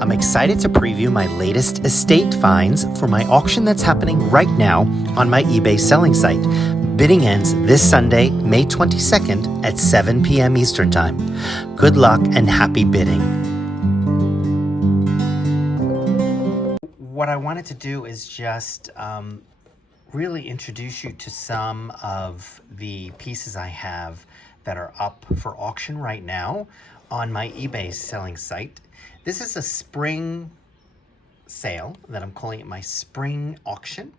I'm excited to preview my latest estate finds for my auction that's happening right now on my eBay selling site. Bidding ends this Sunday, May 22nd at 7 p.m. Eastern Time. Good luck and happy bidding. What I wanted to do is just really introduce you to some of the pieces I have that are up for auction right now on my eBay selling site. This is a spring sale that I'm calling it my spring auction,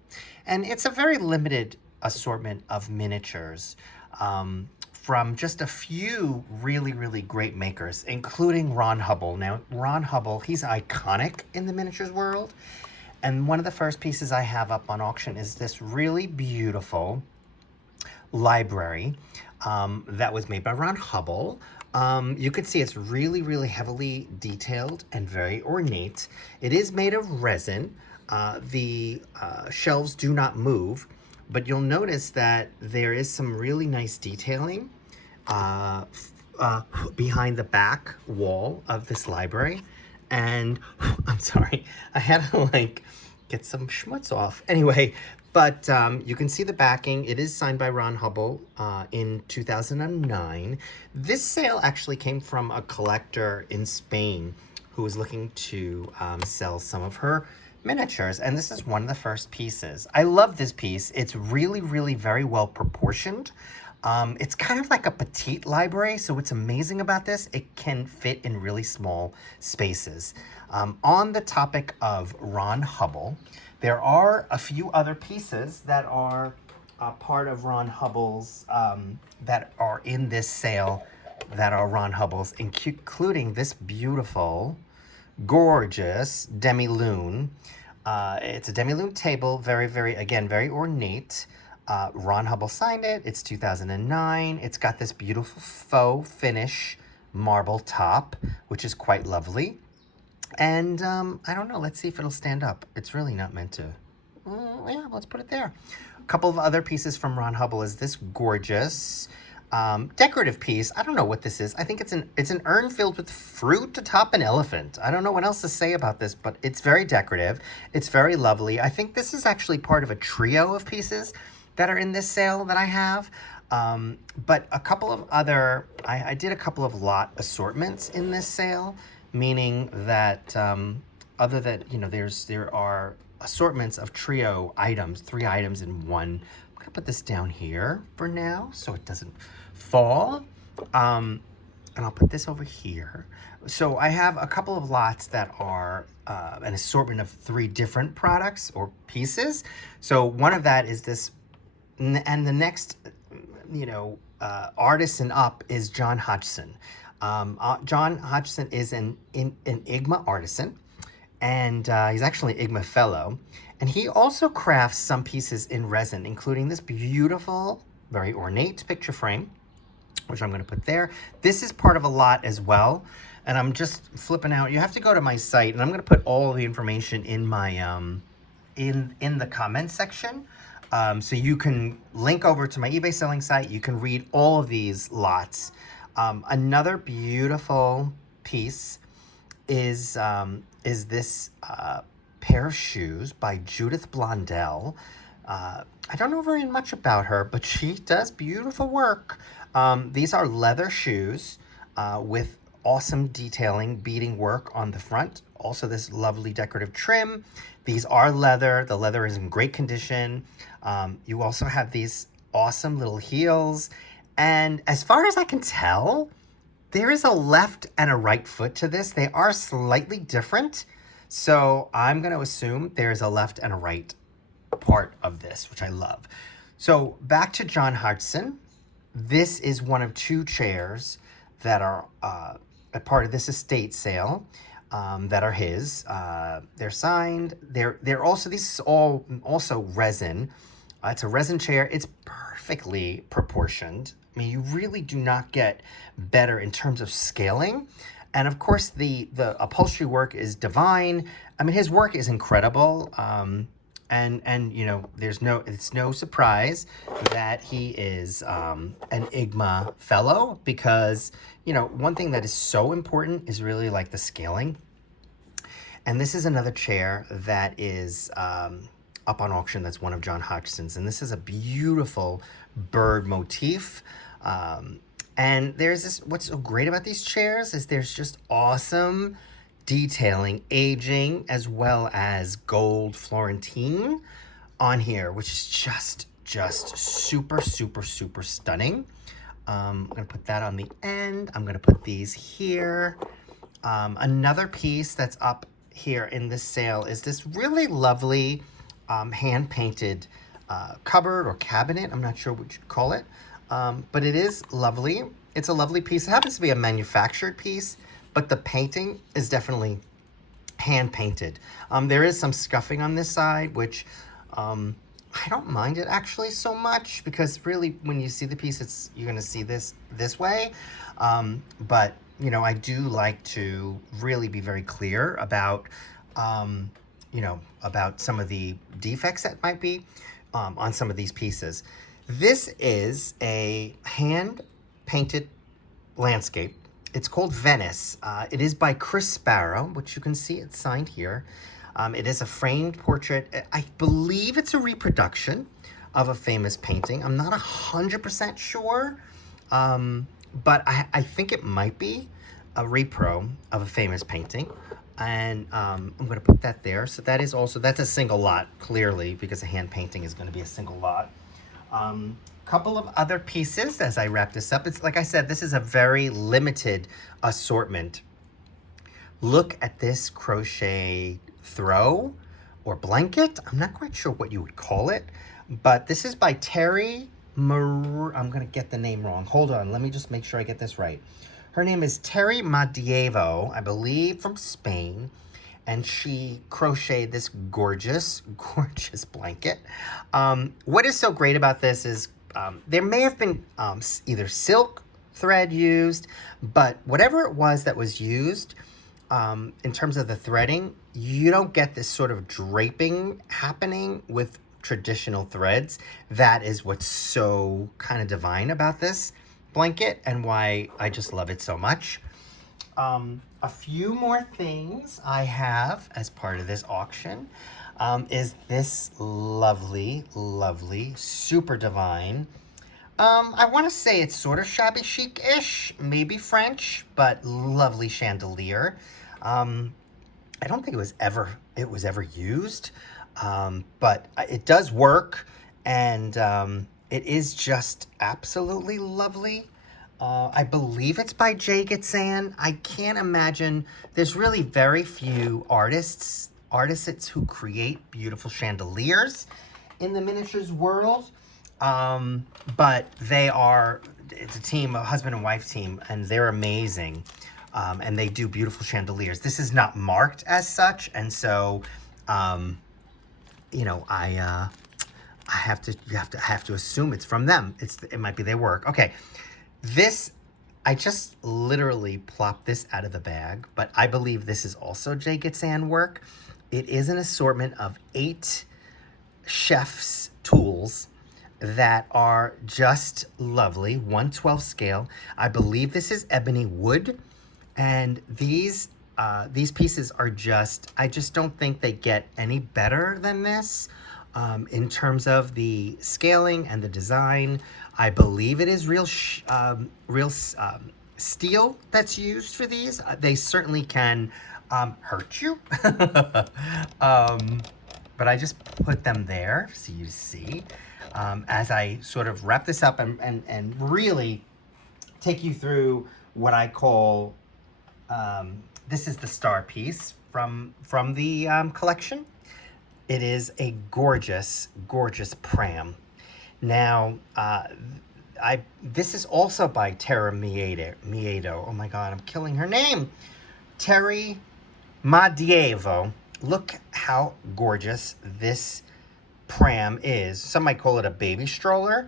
and it's a very limited assortment of miniatures from just a few really great makers, including Ron Hubbell. Now, Ron Hubbell, he's iconic in the miniatures world, and one of the first pieces I have up on auction is this really beautiful library that was made by Ron Hubbell. You could see it's really heavily detailed and very ornate. It is made of resin. The shelves do not move, but you'll notice that there is some really nice detailing behind the back wall of this library. And I'm sorry, I had to get some schmutz off. Anyway, but you can see the backing. It is signed by Ron Hubbell in 2009. This sale actually came from a collector in Spain who was looking to sell some of her miniatures, and this is one of the first pieces. I love this piece. It's really very well proportioned. It's kind of like a petite library, so what's amazing about this, it can fit in really small spaces. On the topic of Ron Hubbell, there are a few other pieces that are part of Ron Hubbell's, that are in this sale, that are Ron Hubbell's, including this beautiful, gorgeous demi-lune. It's a demi-lune table, again, very ornate. Ron Hubbell signed it. It's 2009. It's got this beautiful faux finish marble top, which is quite lovely. And I don't know, let's see if it'll stand up. It's really not meant to. Yeah, let's put it there. A couple of other pieces from Ron Hubbell is this gorgeous decorative piece. I don't know what this is. I think it's an urn filled with fruit atop an elephant. I don't know what else to say about this, but it's very decorative. It's very lovely. I think this is actually part of a trio of pieces that are in this sale that I have. But a couple of other, I did a couple of lot assortments in this sale, meaning that other than, there are assortments of trio items, 3 items in one. I'm gonna put this down here for now so it doesn't fall. And I'll put this over here. So I have a couple of lots that are an assortment of 3 different products or pieces. So one of that is this, and the next, artisan up is John Hutchinson. John Hutchinson is an IGMA artisan, and he's actually an IGMA fellow. And he also crafts some pieces in resin, including this beautiful, very ornate picture frame, which I'm going to put there. This is part of a lot as well. And I'm just flipping out. You have to go to my site, and I'm going to put all the information in my in the comments section. So you can link over to my eBay selling site. You can read all of these lots. Another beautiful piece is this pair of shoes by Judith Blondell. I don't know very much about her, but she does beautiful work. These are leather shoes with awesome detailing, beading work on the front. Also this lovely decorative trim. These are leather. The leather is in great condition. You also have these awesome little heels. And as far as I can tell, there is a left and a right foot to this. They are slightly different. So I'm going to assume there's a left and a right part of this, which I love. So back to John Hutchinson. This is one of 2 chairs that are a part of this estate sale that are his. They're signed. They're also, this is all also resin. It's a resin chair. It's perfectly proportioned. I mean, you really do not get better in terms of scaling. And of course, the upholstery work is divine. I mean, his work is incredible. And it's no surprise that he is an IGMA fellow, because, one thing that is so important is really the scaling. And this is another chair that is up on auction. That's one of John Hutchinson's. And this is a beautiful bird motif. And there's this, what's so great about these chairs is there's just awesome detailing, aging, as well as gold Florentine on here, which is just super, super, super stunning. I'm gonna put that on the end. I'm gonna put these here. Another piece that's up here in this sale is this really lovely hand-painted cupboard or cabinet. I'm not sure what you'd call it, but it is lovely. It's a lovely piece. It happens to be a manufactured piece, but the painting is definitely hand-painted. There is some scuffing on this side, which I don't mind it actually so much, because really when you see the piece, you're gonna see this way. But you know, I do like to really be very clear about, you know, about some of the defects that might be on some of these pieces. This is a hand-painted landscape. It's called Venice. It is by Chris Sparrow, which you can see it's signed here. It is a framed portrait. I believe it's a reproduction of a famous painting. I'm not 100% sure, but I think it might be a repro of a famous painting. And I'm going to put that there. So that is also, that's a single lot, clearly, because a hand painting is going to be a single lot. Couple of other pieces as I wrap this up. It's like I said, this is a very limited assortment. Look at this crochet throw or blanket. I'm not quite sure what you would call it, but this is by Tere I'm going to get the name wrong. Hold on. Let me just make sure I get this right. Her name is Tere Madievo, I believe from Spain, and she crocheted this gorgeous, gorgeous blanket. What is so great about this is there may have been either silk thread used, but whatever it was that was used, in terms of the threading, you don't get this sort of draping happening with traditional threads. That is what's so kind of divine about this blanket and why I just love it so much. A few more things I have as part of this auction is this lovely, lovely, super divine. I want to say it's sort of shabby chic-ish, maybe French, but lovely chandelier. I don't think it was ever used, but it does work, and it is just absolutely lovely. I believe it's by Jay Gitsan. I can't imagine, there's really very few artists who create beautiful chandeliers in the miniatures world. But it's a team, a husband and wife team, and they're amazing. And they do beautiful chandeliers. This is not marked as such, and so, you know, I have to assume it's from them. It might be their work. Okay, this, I just literally plopped this out of the bag, but I believe this is also Jay Gitsan work. It is an assortment of 8 chef's tools that are just lovely, 1/12 scale. I believe this is ebony wood, and these pieces are I just don't think they get any better than this in terms of the scaling and the design. I believe it is real steel that's used for these. They certainly can hurt you. But I just put them there so you see as I sort of wrap this up and really take you through what I call, this is the star piece from the collection. It is a gorgeous, gorgeous pram. Now, this is also by Tere Madievo. Oh my God, I'm killing her name. Tere Madievo. Look how gorgeous this pram is. Some might call it a baby stroller.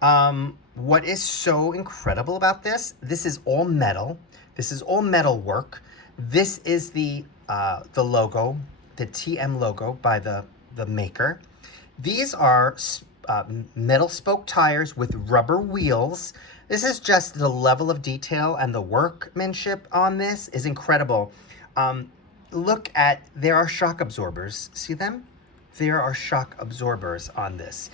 What is so incredible about this is all metal. This is all metal work. This is the logo, the TM logo by the maker. These are metal spoke tires with rubber wheels. This is just the level of detail, and the workmanship on this is incredible. look at, there are shock absorbers. See them? There are shock absorbers on this.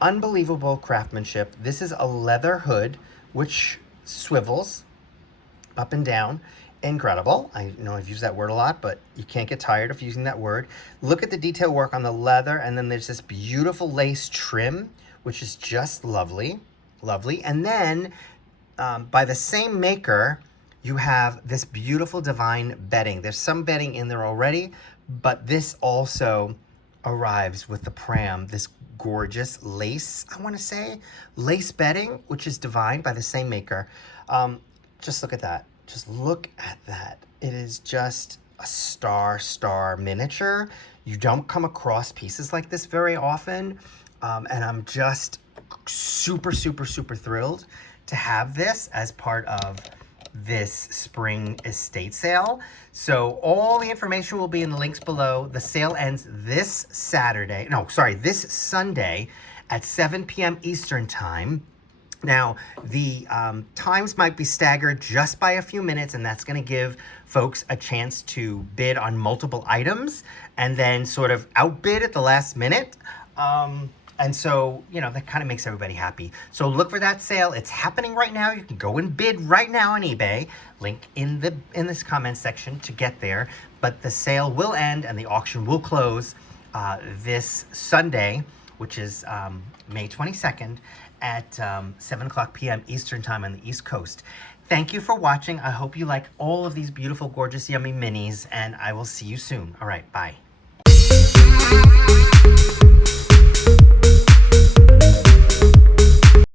Unbelievable craftsmanship. This is a leather hood, which swivels up and down. Incredible. I know I've used that word a lot, but you can't get tired of using that word. Look at the detail work on the leather, and then there's this beautiful lace trim, which is just lovely, lovely. And then by the same maker, you have this beautiful divine bedding. There's some bedding in there already, but this also arrives with the pram, this gorgeous lace, I want to say, lace bedding, which is divine by the same maker. Just look at that. Just look at that. It is just a star miniature. You don't come across pieces like this very often. And I'm just super thrilled to have this as part of this spring estate sale. So all the information will be in the links below. The sale ends this Sunday at 7 p.m. Eastern time. Now, the times might be staggered just by a few minutes, and that's going to give folks a chance to bid on multiple items and then sort of outbid at the last minute. And so, you know, that kind of makes everybody happy. So look for that sale. It's happening right now. You can go and bid right now on eBay. Link in this comment section to get there. But the sale will end and the auction will close this Sunday, which is May 22nd at 7 o'clock p.m. Eastern time on the East Coast. Thank you for watching. I hope you like all of these beautiful, gorgeous, yummy minis, and I will see you soon. All right, bye.